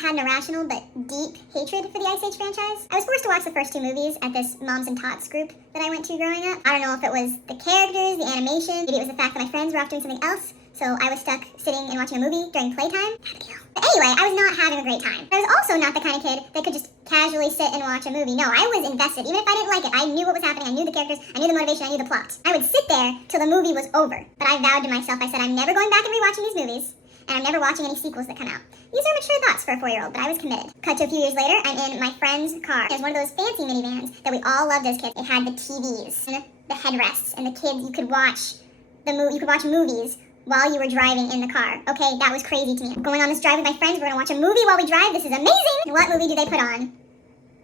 had an irrational but deep hatred for the Ice Age franchise. I was forced to watch the first two movies at this moms and tots group that I went to growing up. I don't know if it was the characters, the animation, maybe it was the fact that my friends were off doing something else, so I was stuck sitting and watching a movie during playtime. But anyway, I was not having a great time. I was also not the kind of kid that could just casually sit and watch a movie. No, I was invested. Even if I didn't like it, I knew what was happening, I knew the characters, I knew the motivation, I knew the plot. I would sit there till the movie was over. But I vowed to myself, I said, I'm never going back and rewatching these movies, and I'm never watching any sequels that come out. These are mature thoughts for a 4-year-old, but I was committed. Cut to a few years later, I'm in my friend's car. It was one of those fancy minivans that we all loved as kids. It had the TVs, and the headrests, and the kids, you could watch movies while you were driving in the car. Okay, that was crazy to me. I'm going on this drive with my friends, we're gonna watch a movie while we drive, this is amazing! And what movie do they put on?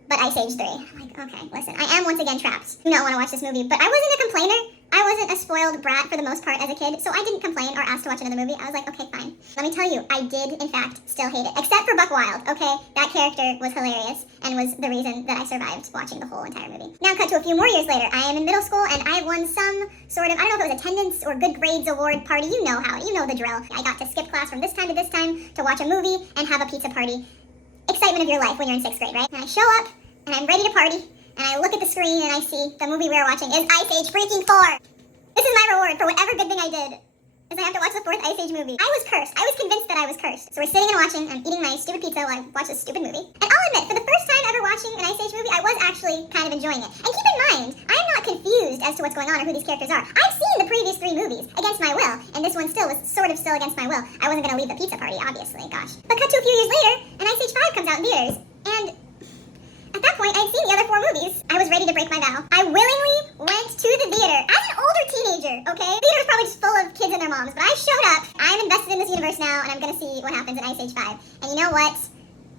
But Ice Age 3. I'm like, okay, listen, I am once again trapped. Do not want to watch this movie, but I wasn't a complainer. I wasn't a spoiled brat for the most part as a kid, so I didn't complain or ask to watch another movie. I was like, okay, fine. Let me tell you, I did, in fact, still hate it. Except for Buck Wild, okay? That character was hilarious and was the reason that I survived watching the whole entire movie. Now, cut to a few more years later. I am in middle school, and I won some sort of, I don't know if it was attendance or good grades award party. You know the drill. I got to skip class from this time to watch a movie and have a pizza party. Excitement of your life when you're in 6th grade, right? And I show up, and I'm ready to party, and I look at the screen, and I see the movie we were watching is Ice Age freaking 4! This is my reward for whatever good thing I did, is I have to watch the 4th Ice Age movie. I was cursed. I was convinced that I was cursed. So we're sitting and watching, I'm eating my stupid pizza while I watch this stupid movie. And I'll admit, for the first time ever watching an Ice Age movie, I was actually kind of enjoying it. And keep in mind, I'm not confused as to what's going on or who these characters are. I've seen the previous 3 movies against my will, and this one still was sort of still against my will. I wasn't going to leave the pizza party, obviously, gosh. But cut to a few years later, and Ice Age 5 comes out in theaters, and at that point, I'd seen the other 4 movies. I was ready to break my vow. I willingly went to the theater as an older teenager, okay? The theater was probably just full of kids and their moms, but I showed up. I'm invested in this universe now, and I'm gonna see what happens in Ice Age 5. And you know what?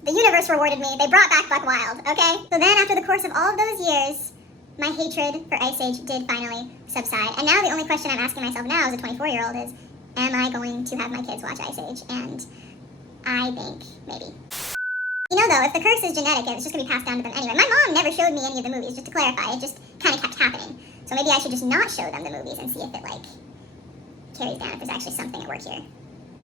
The universe rewarded me. They brought back Buck Wild, okay? So then, after the course of all of those years, my hatred for Ice Age did finally subside. And now the only question I'm asking myself now as a 24-year-old is, am I going to have my kids watch Ice Age? And I think maybe. You know, though, if the curse is genetic, it's just going to be passed down to them anyway. My mom never showed me any of the movies, just to clarify. It just kind of kept happening. So maybe I should just not show them the movies and see if it, carries down, if there's actually something at work here.